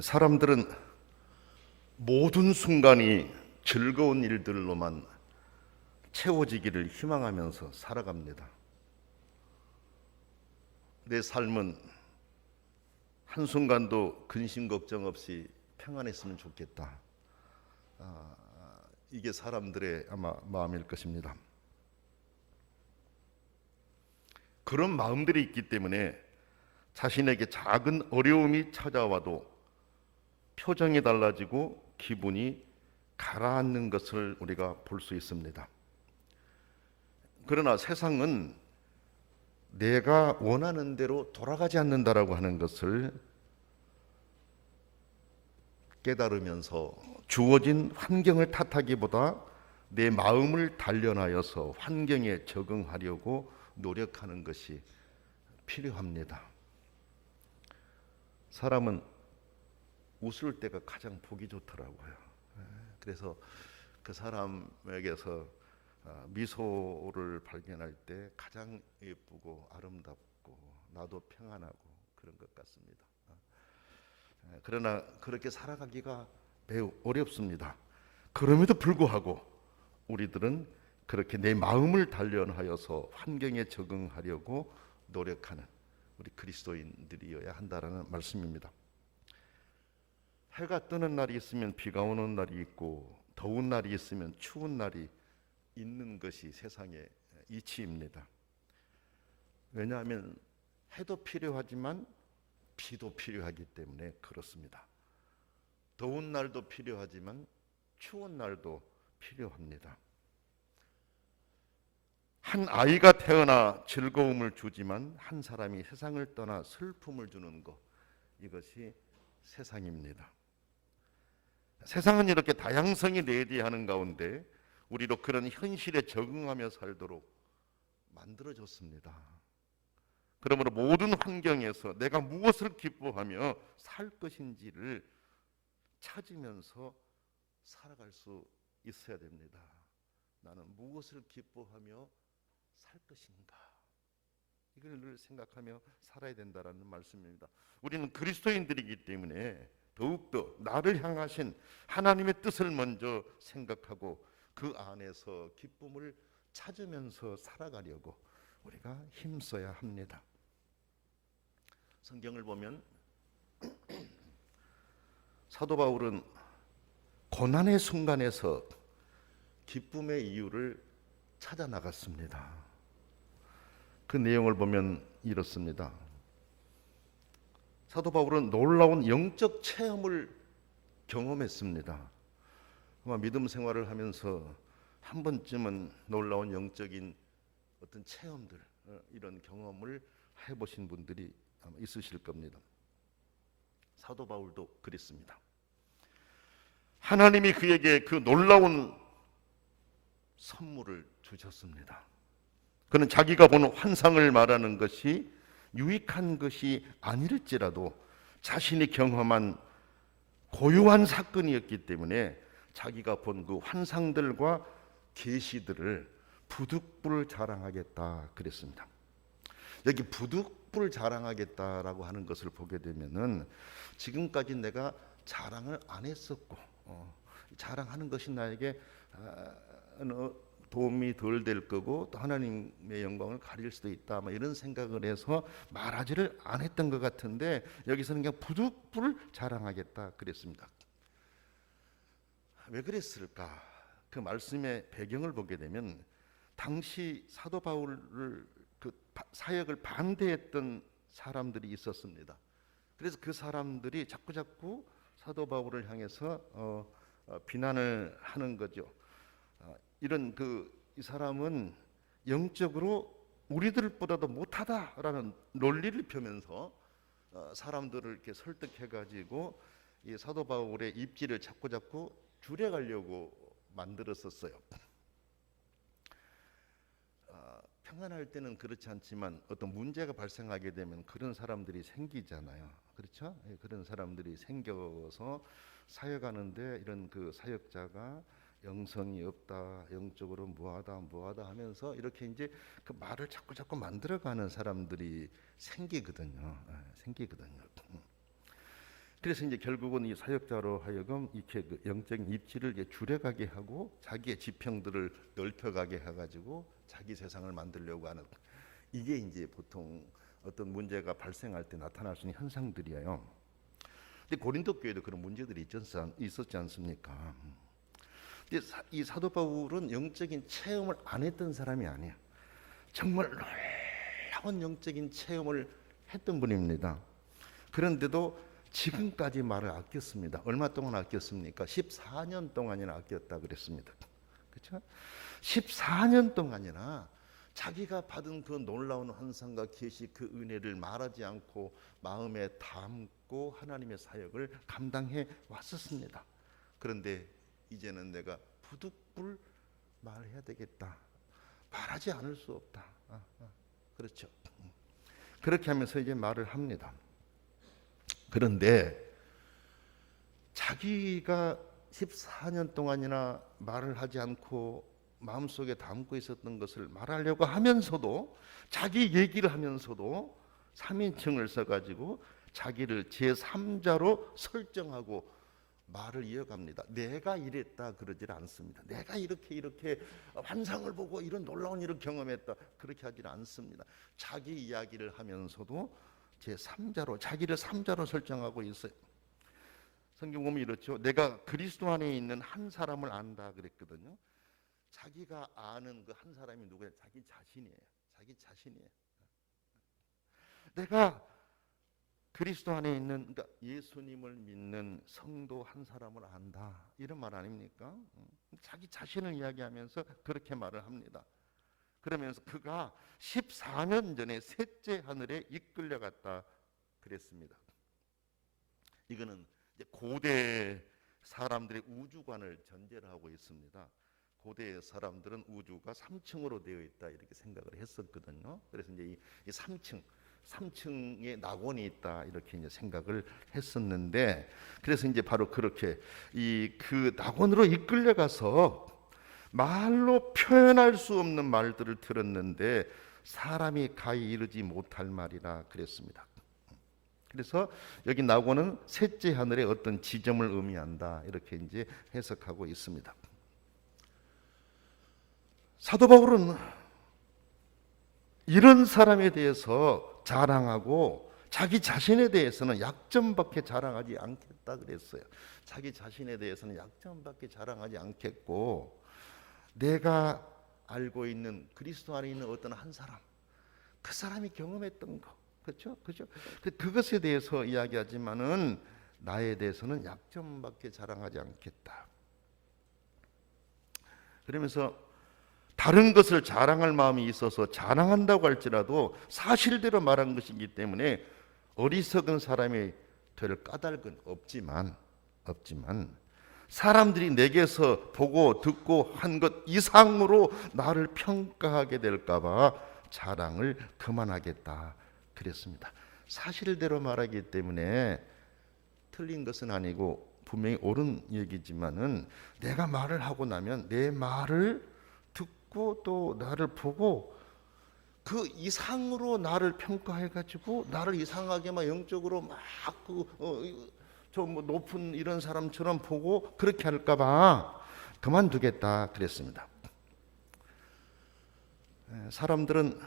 사람들은 모든 순간이 즐거운 일들로만 채워지기를 희망하면서 살아갑니다. 내 삶은 한순간도 근심 걱정 없이 평안했으면 좋겠다. 이게 사람들의 아마 마음일 것입니다. 그런 마음들이 있기 때문에 자신에게 작은 어려움이 찾아와도 표정이 달라지고 기분이 가라앉는 것을 우리가 볼 수 있습니다. 그러나 세상은 내가 원하는 대로 돌아가지 않는다라고 하는 것을 깨달으면서 주어진 환경을 탓하기보다 내 마음을 단련하여서 환경에 적응하려고 노력하는 것이 필요합니다. 사람은 웃을 때가 가장 보기 좋더라고요. 그래서 그 사람에게서 미소를 발견할 때 가장 예쁘고 아름답고 나도 평안하고 그런 것 같습니다. 그러나 그렇게 살아가기가 매우 어렵습니다. 그럼에도 불구하고 우리들은 그렇게 내 마음을 단련하여서 환경에 적응하려고 노력하는 우리 그리스도인들이어야 한다라는 말씀입니다. 해가 뜨는 날이 있으면 비가 오는 날이 있고 더운 날이 있으면 추운 날이 있는 것이 세상의 이치입니다. 왜냐하면 해도 필요하지만 비도 필요하기 때문에 그렇습니다. 더운 날도 필요하지만 추운 날도 필요합니다. 한 아이가 태어나 즐거움을 주지만 한 사람이 세상을 떠나 슬픔을 주는 것, 이것이 세상입니다. 세상은 이렇게 다양성이 내재하는 가운데 우리도 그런 현실에 적응하며 살도록 만들어졌습니다. 그러므로 모든 환경에서 내가 무엇을 기뻐하며 살 것인지를 찾으면서 살아갈 수 있어야 됩니다. 나는 무엇을 기뻐하며 살 것인가? 이걸 늘 생각하며 살아야 된다라는 말씀입니다. 우리는 그리스도인들이기 때문에 더욱더 나를 향하신 하나님의 뜻을 먼저 생각하고 그 안에서 기쁨을 찾으면서 살아가려고 우리가 힘써야 합니다. 성경을 보면 사도 바울은 고난의 순간에서 기쁨의 이유를 찾아 나갔습니다. 그 내용을 보면 이렇습니다. 사도 바울은 놀라운 영적 체험을 경험했습니다. 아마 믿음 생활을 하면서 한 번쯤은 놀라운 영적인 어떤 체험들, 이런 경험을 해보신 분들이 아마 있으실 겁니다. 사도 바울도 그랬습니다. 하나님이 그에게 그 놀라운 선물을 주셨습니다. 그는 자기가 본 환상을 말하는 것이 유익한 것이 아닐지라도 자신이 경험한 고유한 사건이었기 때문에 자기가 본 그 환상들과 계시들을 부득불 자랑하겠다 그랬습니다. 여기 부득불 자랑하겠다라고 하는 것을 보게 되면은 지금까지 내가 자랑을 안 했었고 자랑하는 것이 나에게 도움이 덜 될 거고 또 하나님의 영광을 가릴 수도 있다, 이런 생각을 해서 말하지를 안 했던 것 같은데 여기서는 그냥 부득불 자랑하겠다 그랬습니다. 왜 그랬을까? 그 말씀의 배경을 보게 되면 당시 사도 바울을 그 사역을 반대했던 사람들이 있었습니다. 그래서 그 사람들이 자꾸 사도 바울을 향해서 비난을 하는 거죠. 이런 이 사람은 영적으로 우리들보다도 못하다라는 논리를 펴면서 사람들을 이렇게 설득해가지고 이 사도 바울의 입지를 자꾸 줄여가려고 만들었었어요. 평안할 때는 그렇지 않지만 어떤 문제가 발생하게 되면 그런 사람들이 생기잖아요. 그렇죠? 그런 사람들이 생겨서 사역하는데 이런 그 사역자가 영성이 없다, 영적으로 무하다 하면서 이렇게 이제 그 말을 자꾸 만들어가는 사람들이 생기거든요. 생기거든요. 그래서 이제 결국은 이 사역자로 하여금 이렇게 그 영적인 입지를 이제 줄여가게 하고 자기의 지평들을 넓혀가게 해가지고 자기 세상을 만들려고 하는, 이게 이제 보통 어떤 문제가 발생할 때 나타날 수 있는 현상들이에요. 근데 고린도 교회도 그런 문제들이 있었지 않습니까? 근데 이 사도 바울은 영적인 체험을 안 했던 사람이 아니야. 정말 놀라운 영적인 체험을 했던 분입니다. 그런데도 지금까지 말을 아꼈습니다. 얼마 동안 아꼈습니까? 14년 동안이나 아꼈다 그랬습니다. 그렇죠? 14년 동안이나 자기가 받은 그 놀라운 환상과 계시, 그 은혜를 말하지 않고 마음에 담고 하나님의 사역을 감당해 왔었습니다. 그런데 이제는 내가 부득불 말해야 되겠다. 말하지 않을 수 없다. 그렇죠. 그렇게 하면서 이제 말을 합니다. 그런데 자기가 14년 동안이나 말을 하지 않고 마음속에 담고 있었던 것을 말하려고 하면서도, 자기 얘기를 하면서도 3인칭을 써가지고 자기를 제3자로 설정하고 말을 이어갑니다. 내가 이랬다 그러질 않습니다. 내가 이렇게 환상을 보고 이런 놀라운 일을 경험했다 그렇게 하질 않습니다. 자기 이야기를 하면서도 제3자로, 자기를 3자로 설정하고 있어요. 성경 보면 이렇죠. 내가 그리스도 안에 있는 한 사람을 안다 그랬거든요. 자기가 아는 그 한 사람이 누구예요? 자기 자신이에요. 자기 자신이에요. 내가 그리스도 안에 있는, 그러니까 예수님을 믿는 성도 한 사람을 안다, 이런 말 아닙니까? 자기 자신을 이야기하면서 그렇게 말을 합니다. 그러면서 그가 14년 전에 셋째 하늘에 이끌려갔다 그랬습니다. 이거는 이제 고대 사람들의 우주관을 전제로 하고 있습니다. 고대 사람들은 우주가 3층으로 되어 있다 이렇게 생각을 했었거든요. 그래서 이제 이 3층에 낙원이 있다 이렇게 이제 생각을 했었는데, 그래서 이제 바로 그렇게 그 낙원으로 이끌려가서 말로 표현할 수 없는 말들을 들었는데 사람이 가히 이르지 못할 말이라 그랬습니다. 그래서 여기 낙원은 셋째 하늘의 어떤 지점을 의미한다 이렇게 이제 해석하고 있습니다. 사도 바울은 이런 사람에 대해서 자랑하고 자기 자신에 대해서는 약점밖에 자랑하지 않겠다 그랬어요. 자기 자신에 대해서는 약점밖에 자랑하지 않겠고, 내가 알고 있는 그리스도 안에 있는 어떤 한 사람, 그 사람이 경험했던 거, 그렇죠? 그것에 대해서 이야기하지만은 나에 대해서는 약점밖에 자랑하지 않겠다. 그러면서 다른 것을 자랑할 마음이 있어서 자랑한다고 할지라도 사실대로 말한 것이기 때문에 어리석은 사람이 될 까닭은 없지만 사람들이 내게서 보고 듣고 한 것 이상으로 나를 평가하게 될까 봐 자랑을 그만하겠다 그랬습니다. 사실대로 말하기 때문에 틀린 것은 아니고 분명히 옳은 얘기지만은, 내가 말을 하고 나면 내 말을 듣고 또 나를 보고 그 이상으로 나를 평가해가지고 나를 이상하게 막 영적으로 막 저 뭐 높은 이런 사람처럼 보고 그렇게 할까봐 그만두겠다 그랬습니다. 사람들은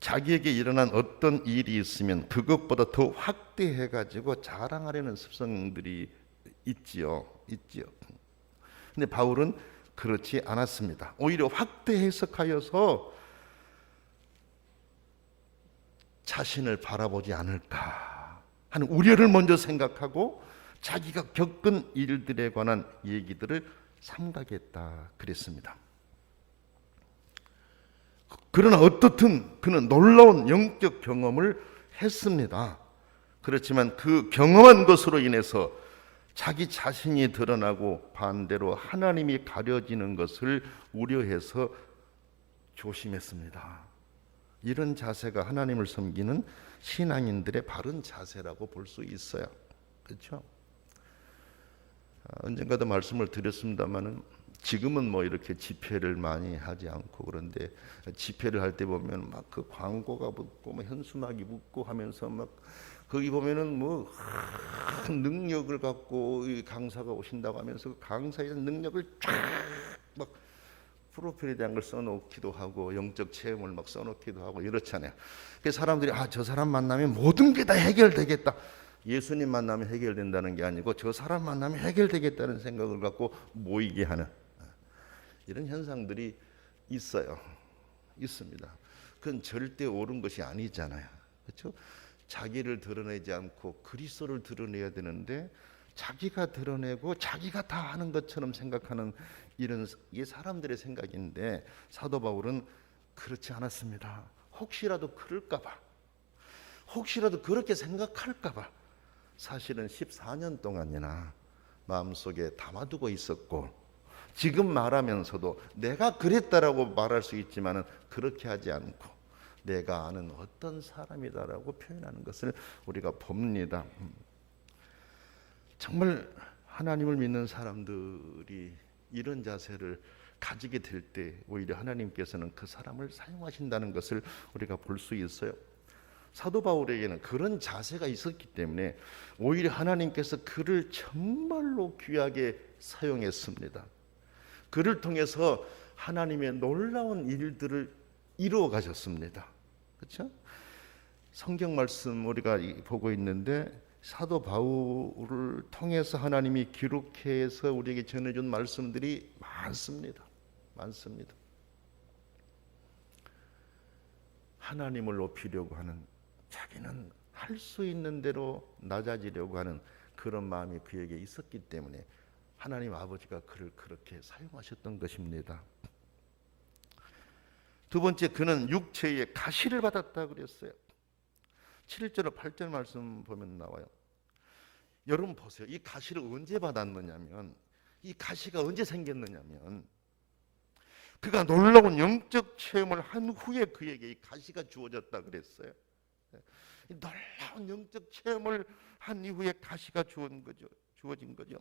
자기에게 일어난 어떤 일이 있으면 그것보다 더 확대해가지고 자랑하려는 습성들이 있지요. 근데 바울은 그렇지 않았습니다. 오히려 확대 해석하여서 자신을 바라보지 않을까 하는 우려를 먼저 생각하고 자기가 겪은 일들에 관한 얘기들을 삼가겠다 그랬습니다. 그러나 어떻든 그는 놀라운 영적 경험을 했습니다. 그렇지만 그 경험한 것으로 인해서 자기 자신이 드러나고 반대로 하나님이 가려지는 것을 우려해서 조심했습니다. 이런 자세가 하나님을 섬기는 신앙인들의 바른 자세라고 볼 수 있어요. 그렇죠? 언젠가도 말씀을 드렸습니다만은 지금은 뭐 이렇게 집회를 많이 하지 않고, 그런데 집회를 할 때 보면 막 그 광고가 붙고 뭐 현수막이 붙고 하면서 막 거기 보면은 뭐 큰 능력을 갖고 이 강사가 오신다고 하면서 그 강사의 능력을 쫙 막 프로필에 대한 걸 써놓기도 하고 영적 체험을 막 써놓기도 하고 이렇잖아요. 그래서 사람들이 저 사람 만나면 모든 게 다 해결되겠다. 예수님 만나면 해결된다는 게 아니고 저 사람 만나면 해결되겠다는 생각을 갖고 모이게 하는 이런 현상들이 있어요. 있습니다. 그건 절대 옳은 것이 아니잖아요. 그렇죠? 자기를 드러내지 않고 그리스도를 드러내야 되는데 자기가 드러내고 자기가 다 하는 것처럼 생각하는 이게 사람들의 생각인데 사도 바울은 그렇지 않았습니다. 혹시라도 그럴까봐, 혹시라도 그렇게 생각할까봐 사실은 14년 동안이나 마음속에 담아두고 있었고, 지금 말하면서도 내가 그랬다라고 말할 수 있지만은 그렇게 하지 않고 내가 아는 어떤 사람이다라고 표현하는 것을 우리가 봅니다. 정말 하나님을 믿는 사람들이 이런 자세를 가지게 될 때 오히려 하나님께서는 그 사람을 사용하신다는 것을 우리가 볼 수 있어요. 사도 바울에게는 그런 자세가 있었기 때문에 오히려 하나님께서 그를 정말로 귀하게 사용했습니다. 그를 통해서 하나님의 놀라운 일들을 이루어 가셨습니다. 그렇죠? 성경 말씀 우리가 보고 있는데 사도 바울을 통해서 하나님이 기록해서 우리에게 전해준 말씀들이 많습니다. 많습니다. 하나님을 높이려고 하는, 자기는 할 수 있는 대로 낮아지려고 하는 그런 마음이 그에게 있었기 때문에 하나님 아버지가 그를 그렇게 사용하셨던 것입니다. 두 번째, 그는 육체의 가시를 받았다 그랬어요. 7절 8절 말씀 보면 나와요. 여러분 보세요. 이 가시를 언제 받았느냐면, 이 가시가 언제 생겼느냐면 그가 놀라운 영적 체험을 한 후에 그에게 이 가시가 주어졌다 그랬어요. 놀라운 영적 체험을 한 이후에 가시가 주어진 거죠.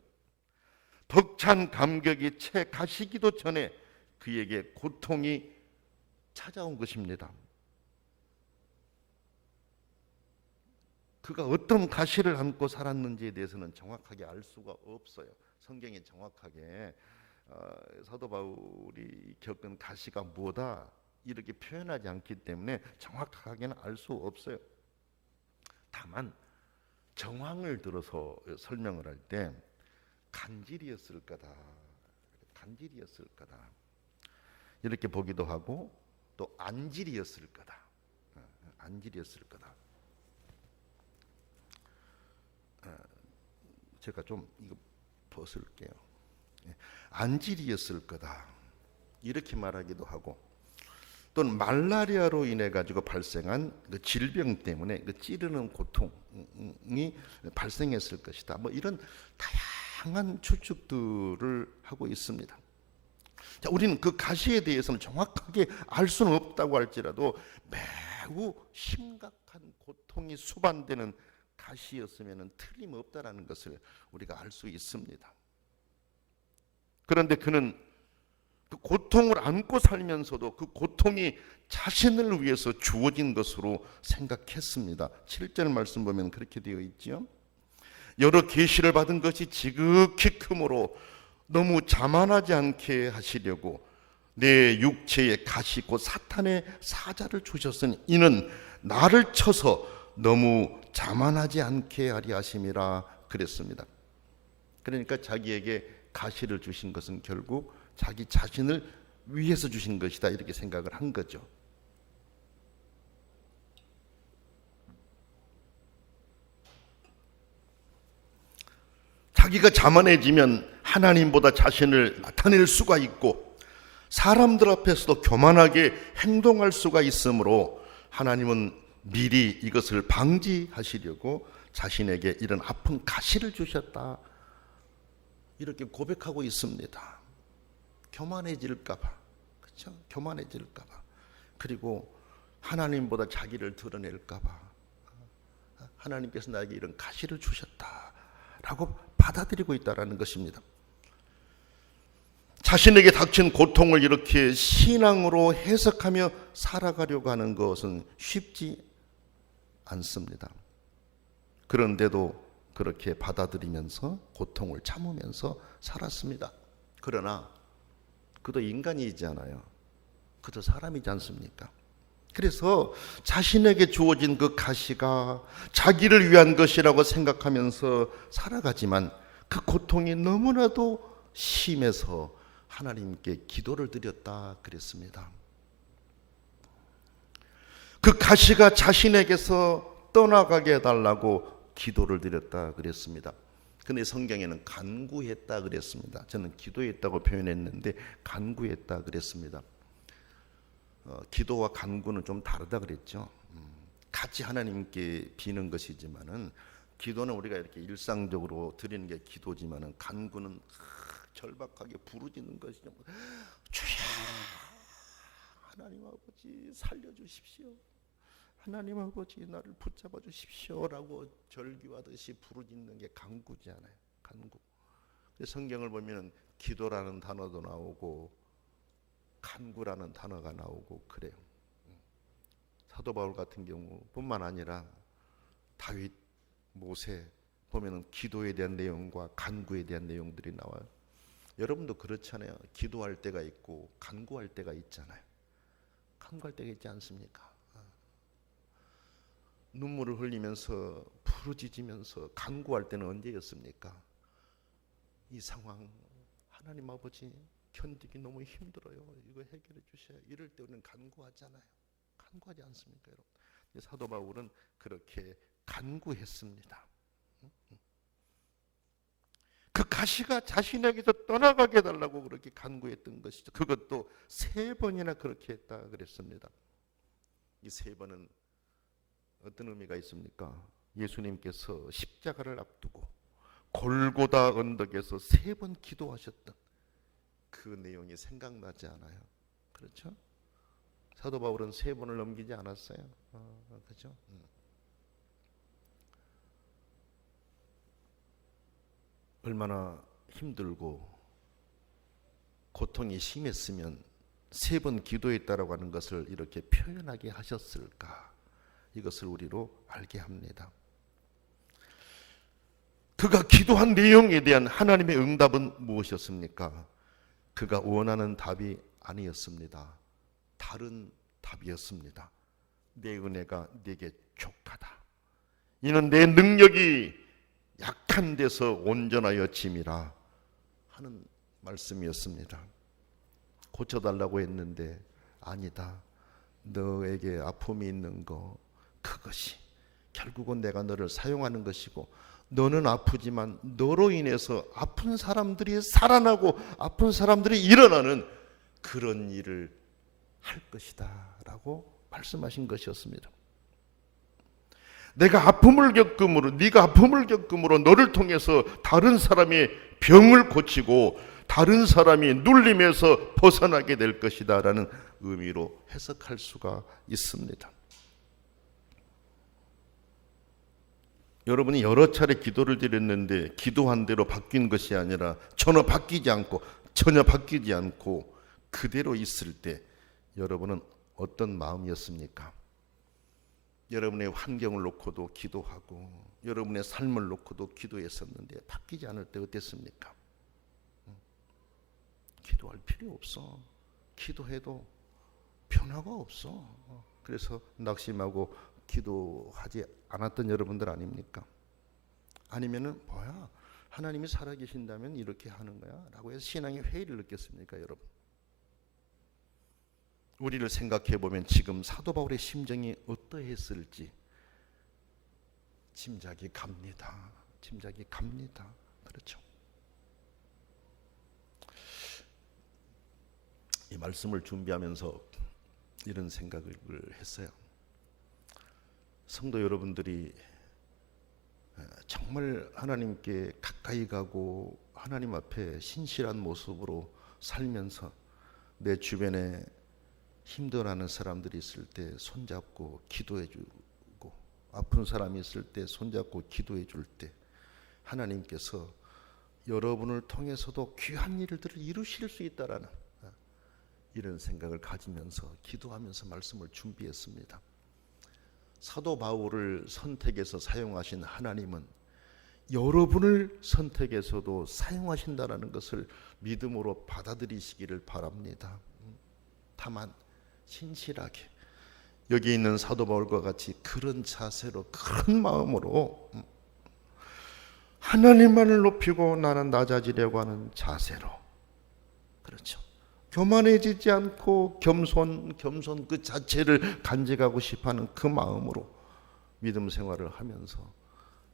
벅찬 감격이 채 가시기도 전에 그에게 고통이 찾아온 것입니다. 그가 어떤 가시를 안고 살았는지에 대해서는 정확하게 알 수가 없어요. 성경에 정확하게 사도 바울이 겪은 가시가 뭐다 이렇게 표현하지 않기 때문에 정확하게는 알 수 없어요. 다만 정황을 들어서 설명을 할 때 간질이었을 거다, 간질이었을 거다 이렇게 보기도 하고, 또 안질이었을 거다, 안질이었을 거다. 제가 좀 이거 벗을게요. 안질이었을 거다 이렇게 말하기도 하고, 또는 말라리아로 인해 가지고 발생한 그 질병 때문에 그 찌르는 고통이 발생했을 것이다. 뭐 이런 다양한 추측들을 하고 있습니다. 자, 우리는 그 가시에 대해서는 정확하게 알 수는 없다고 할지라도 매우 심각한 고통이 수반되는 가시였으면 틀림없다라는 것을 우리가 알 수 있습니다. 그런데 그는 그 고통을 안고 살면서도 그 고통이 자신을 위해서 주어진 것으로 생각했습니다. 7절 말씀 보면 그렇게 되어 있지요. 여러 계시를 받은 것이 지극히 크므로 너무 자만하지 않게 하시려고 내 육체에 가시 곧 사탄의 사자를 주셨으니 이는 나를 쳐서 너무 자만하지 않게 하리 하심이라 그랬습니다. 그러니까 자기에게 가시를 주신 것은 결국 자기 자신을 위해서 주신 것이다 이렇게 생각을 한 거죠. 자기가 자만해지면 하나님보다 자신을 나타낼 수가 있고 사람들 앞에서도 교만하게 행동할 수가 있으므로 하나님은 미리 이것을 방지하시려고 자신에게 이런 아픈 가시를 주셨다 이렇게 고백하고 있습니다. 교만해질까봐, 그렇죠? 교만해질까봐, 그리고 하나님보다 자기를 드러낼까봐 하나님께서 나에게 이런 가시를 주셨다라고 받아들이고 있다라는 것입니다. 자신에게 닥친 고통을 이렇게 신앙으로 해석하며 살아가려고 하는 것은 쉽지 않습니다. 그런데도 그렇게 받아들이면서 고통을 참으면서 살았습니다. 그러나 그도 인간이잖아요. 그도 사람이지 않습니까? 그래서 자신에게 주어진 그 가시가 자기를 위한 것이라고 생각하면서 살아가지만 그 고통이 너무나도 심해서 하나님께 기도를 드렸다 그랬습니다. 그 가시가 자신에게서 떠나가게 해달라고 기도를 드렸다 그랬습니다. 근데 성경에는 간구했다 그랬습니다. 저는 기도했다고 표현했는데 간구했다 그랬습니다. 기도와 간구는 좀 다르다 그랬죠. 같이 하나님께 비는 것이지만은 기도는 우리가 이렇게 일상적으로 드리는 게 기도지만은 간구는 절박하게 부르짖는 것이죠. 주야, 하나님 아버지 살려주십시오. 하나님 아버지 나를 붙잡아 주십시오라고 절규하듯이 부르짖는 게 간구잖아요. 간구. 성경을 보면 기도라는 단어도 나오고 간구라는 단어가 나오고 그래요. 사도 바울 같은 경우뿐만 아니라 다윗, 모세 보면은 기도에 대한 내용과 간구에 대한 내용들이 나와요. 여러분도 그렇잖아요. 기도할 때가 있고 간구할 때가 있잖아요. 간구할 때가 있지 않습니까? 눈물을 흘리면서 부르짖으면서 간구할 때는 언제였습니까? 이 상황 하나님 아버지 견디기 너무 힘들어요. 이거 해결해 주셔야. 이럴 때 우리는 간구하잖아요. 간구하지 않습니까, 여러분? 사도 바울은 그렇게 간구했습니다. 그 가시가 자신에게서 떠나가게 해달라고 그렇게 간구했던 것이죠. 그것도 3번이나 그렇게 했다 그랬습니다. 이 3번은 어떤 의미가 있습니까? 예수님께서 십자가를 앞두고 골고다 언덕에서 3번 기도하셨던 그 내용이 생각나지 않아요? 그렇죠? 사도 바울은 3번을 넘기지 않았어요. 그렇죠? 얼마나 힘들고 고통이 심했으면 3번 기도했다라고 하는 것을 이렇게 표현하게 하셨을까? 이것을 우리로 알게 합니다. 그가 기도한 내용에 대한 하나님의 응답은 무엇이었습니까? 그가 원하는 답이 아니었습니다. 다른 답이었습니다. 내 은혜가 네게 족하다. 이는 내 능력이 약한 데서 온전하여 짐이라 하는 말씀이었습니다. 고쳐달라고 했는데 아니다. 너에게 아픔이 있는 거 그것이 결국은 내가 너를 사용하는 것이고 너는 아프지만 너로 인해서 아픈 사람들이 살아나고 아픈 사람들이 일어나는 그런 일을 할 것이다 라고 말씀하신 것이었습니다. 내가 아픔을 겪음으로 네가 아픔을 겪음으로 너를 통해서 다른 사람의 병을 고치고 다른 사람이 눌림에서 벗어나게 될 것이다 라는 의미로 해석할 수가 있습니다. 여러분이 여러 차례 기도를 드렸는데 기도한 대로 바뀐 것이 아니라 전혀 바뀌지 않고 그대로 있을 때 여러분은 어떤 마음이었습니까? 여러분의 환경을 놓고도 기도하고 여러분의 삶을 놓고도 기도했었는데 바뀌지 않을 때 어땠습니까? 기도할 필요 없어. 기도해도 변화가 없어. 그래서 낙심하고 기도하지 않았던 여러분들 아닙니까? 아니면은 뭐야? 하나님이 살아계신다면 이렇게 하는 거야? 라고 해서 신앙의 회의를 느꼈습니까, 여러분? 우리를 생각해 보면 지금 사도 바울의 심정이 어떠했을지 짐작이 갑니다. 짐작이 갑니다. 그렇죠? 이 말씀을 준비하면서 이런 생각을 했어요. 성도 여러분들이 정말 하나님께 가까이 가고 하나님 앞에 신실한 모습으로 살면서 내 주변에 힘들어하는 사람들이 있을 때 손잡고 기도해 주고 아픈 사람이 있을 때 손잡고 기도해 줄 때 하나님께서 여러분을 통해서도 귀한 일들을 이루실 수 있다라는 이런 생각을 가지면서 기도하면서 말씀을 준비했습니다. 사도 바울을 선택해서 사용하신 하나님은 여러분을 선택해서도 사용하신다는 것을 믿음으로 받아들이시기를 바랍니다. 다만 신실하게 여기 있는 사도 바울과 같이 그런 자세로, 그런 마음으로 하나님만을 높이고 나는 낮아지려고 하는 자세로, 그렇죠, 교만해지지 않고 겸손 그 자체를 간직하고 싶어하는 그 마음으로 믿음 생활을 하면서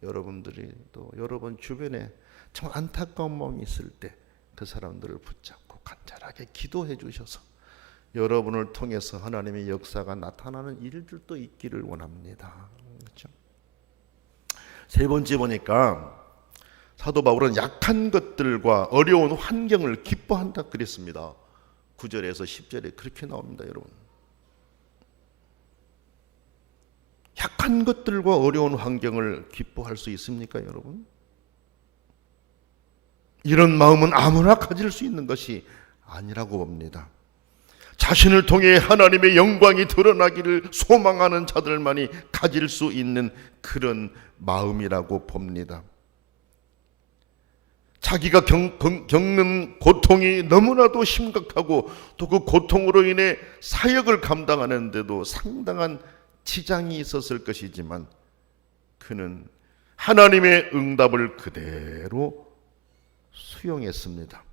여러분들이 또 여러분 주변에 정말 안타까운 마음이 있을 때 그 사람들을 붙잡고 간절하게 기도해 주셔서 여러분을 통해서 하나님의 역사가 나타나는 일들도 있기를 원합니다. 그렇죠? 세 번째 보니까 사도 바울은 약한 것들과 어려운 환경을 기뻐한다 그랬습니다. 9절에서 10절에 그렇게 나옵니다. 여러분, 약한 것들과 어려운 환경을 기뻐할 수 있습니까? 여러분, 이런 마음은 아무나 가질 수 있는 것이 아니라고 봅니다. 자신을 통해 하나님의 영광이 드러나기를 소망하는 자들만이 가질 수 있는 그런 마음이라고 봅니다. 자기가 겪는 고통이 너무나도 심각하고 또 그 고통으로 인해 사역을 감당하는데도 상당한 지장이 있었을 것이지만 그는 하나님의 응답을 그대로 수용했습니다.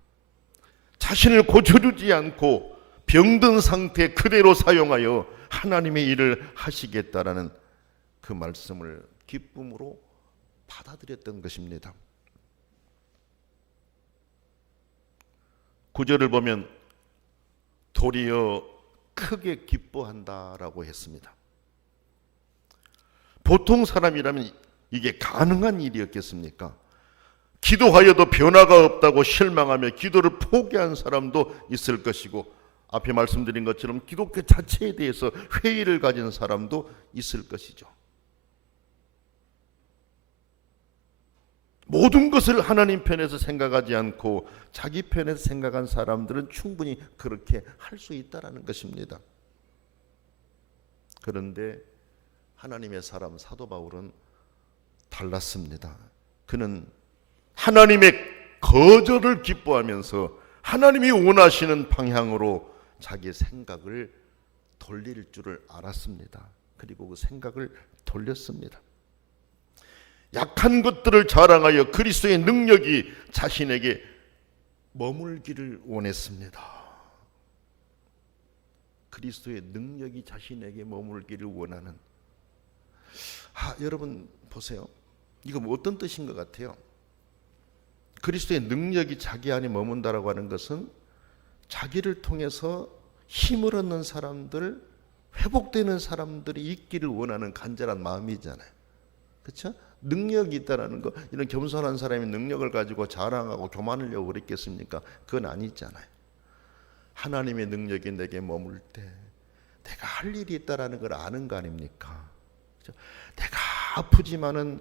자신을 고쳐주지 않고 병든 상태 그대로 사용하여 하나님의 일을 하시겠다라는 그 말씀을 기쁨으로 받아들였던 것입니다. 9절을 보면 도리어 크게 기뻐한다라고 했습니다. 보통 사람이라면 이게 가능한 일이었겠습니까? 기도하여도 변화가 없다고 실망하며 기도를 포기한 사람도 있을 것이고, 앞에 말씀드린 것처럼 기독교 자체에 대해서 회의를 가진 사람도 있을 것이죠. 모든 것을 하나님 편에서 생각하지 않고 자기 편에서 생각한 사람들은 충분히 그렇게 할 수 있다는 것입니다. 그런데 하나님의 사람 사도 바울은 달랐습니다. 그는 하나님의 거절을 기뻐하면서 하나님이 원하시는 방향으로 자기 생각을 돌릴 줄을 알았습니다. 그리고 그 생각을 돌렸습니다. 약한 것들을 자랑하여 그리스도의 능력이 자신에게 머물기를 원했습니다. 그리스도의 능력이 자신에게 머물기를 원하는, 여러분 보세요. 이거 뭐 어떤 뜻인 것 같아요? 그리스도의 능력이 자기 안에 머문다라고 하는 것은 자기를 통해서 힘을 얻는 사람들, 회복되는 사람들이 있기를 원하는 간절한 마음이잖아요. 그렇죠? 능력이 있다라는 거, 이런 겸손한 사람이 능력을 가지고 자랑하고 교만하려고 그랬겠습니까? 그건 아니잖아요. 하나님의 능력이 내게 머물 때 내가 할 일이 있다라는 걸 아는 거 아닙니까? 그렇죠? 내가 아프지만은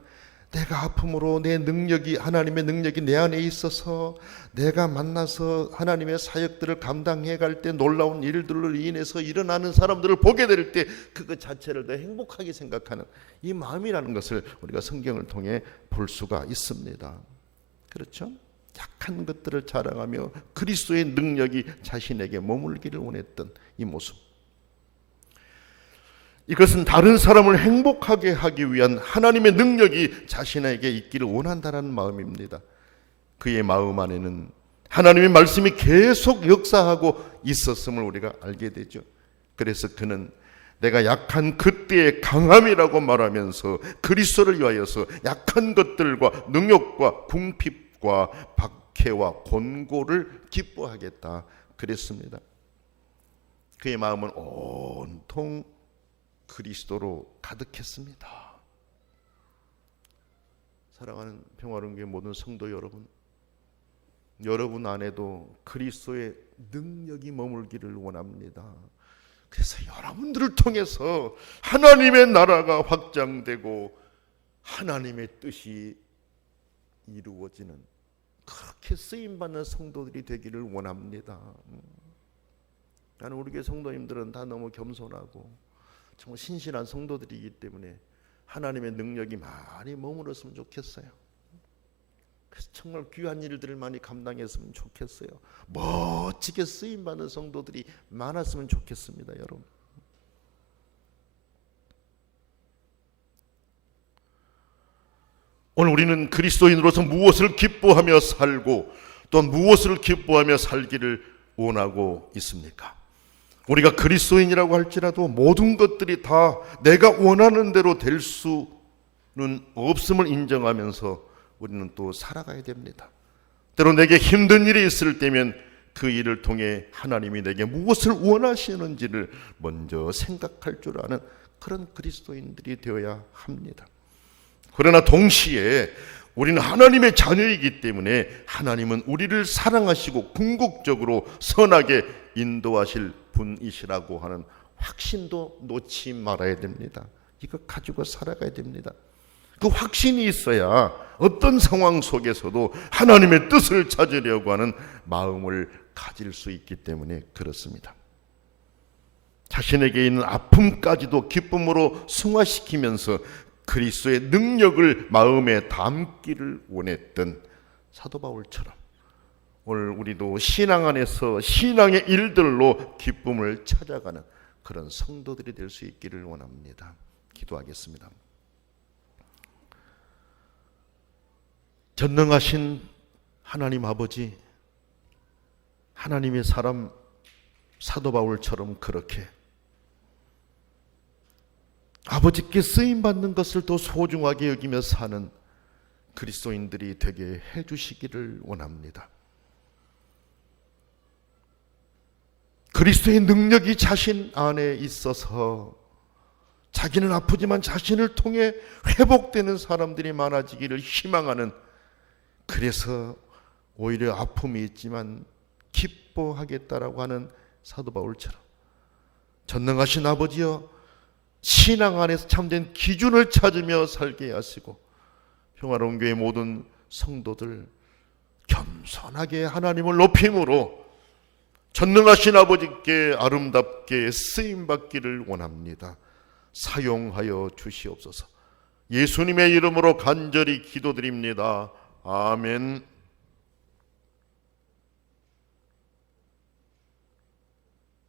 내가 아픔으로 내 능력이, 하나님의 능력이 내 안에 있어서 내가 만나서 하나님의 사역들을 감당해 갈 때 놀라운 일들로 인해서 일어나는 사람들을 보게 될 때 그것 자체를 더 행복하게 생각하는 이 마음이라는 것을 우리가 성경을 통해 볼 수가 있습니다. 그렇죠? 약한 것들을 자랑하며 그리스도의 능력이 자신에게 머물기를 원했던 이 모습, 이것은 다른 사람을 행복하게 하기 위한 하나님의 능력이 자신에게 있기를 원한다는 마음입니다. 그의 마음 안에는 하나님의 말씀이 계속 역사하고 있었음을 우리가 알게 되죠. 그래서 그는 내가 약한 그때의 강함이라고 말하면서 그리스도를 위하여서 약한 것들과 능욕과 궁핍과 박해와 곤고를 기뻐하겠다 그랬습니다. 그의 마음은 온통 그리스도로 가득했습니다. 사랑하는 평화로운 교회 모든 성도 여러분, 여러분 안에도 그리스도의 능력이 머물기를 원합니다. 그래서 여러분들을 통해서 하나님의 나라가 확장되고 하나님의 뜻이 이루어지는, 그렇게 쓰임받는 성도들이 되기를 원합니다. 나는 우리 교회 성도님들은 다 너무 겸손하고 정말 신실한 성도들이기 때문에 하나님의 능력이 많이 머물렀으면 좋겠어요. 그래서 정말 귀한 일들을 많이 감당했으면 좋겠어요. 멋지게 쓰임받는 성도들이 많았으면 좋겠습니다, 여러분. 오늘 우리는 그리스도인으로서 무엇을 기뻐하며 살고 또한 무엇을 기뻐하며 살기를 원하고 있습니까? 우리가 그리스도인이라고 할지라도 모든 것들이 다 내가 원하는 대로 될 수는 없음을 인정하면서 우리는 또 살아가야 됩니다. 때로 내게 힘든 일이 있을 때면 그 일을 통해 하나님이 내게 무엇을 원하시는지를 먼저 생각할 줄 아는 그런 그리스도인들이 되어야 합니다. 그러나 동시에 우리는 하나님의 자녀이기 때문에 하나님은 우리를 사랑하시고 궁극적으로 선하게 인도하실 분이시라고 하는 확신도 놓지 말아야 됩니다. 이거 가지고 살아가야 됩니다. 그 확신이 있어야 어떤 상황 속에서도 하나님의 뜻을 찾으려고 하는 마음을 가질 수 있기 때문에 그렇습니다. 자신에게 있는 아픔까지도 기쁨으로 승화시키면서 그리스도의 능력을 마음에 담기를 원했던 사도 바울처럼 오늘 우리도 신앙 안에서 신앙의 일들로 기쁨을 찾아가는 그런 성도들이 될 수 있기를 원합니다. 기도하겠습니다. 전능하신 하나님 아버지, 하나님의 사람 사도 바울처럼 그렇게 아버지께 쓰임받는 것을 더 소중하게 여기며 사는 그리스도인들이 되게 해주시기를 원합니다. 그리스도의 능력이 자신 안에 있어서 자기는 아프지만 자신을 통해 회복되는 사람들이 많아지기를 희망하는, 그래서 오히려 아픔이 있지만 기뻐하겠다라고 하는 사도 바울처럼 전능하신 아버지여, 신앙 안에서 참된 기준을 찾으며 살게 하시고 평화로운 교회 모든 성도들 겸손하게 하나님을 높임으로 전능하신 아버지께 아름답게 쓰임받기를 원합니다. 사용하여 주시옵소서. 예수님의 이름으로 간절히 기도드립니다. 아멘.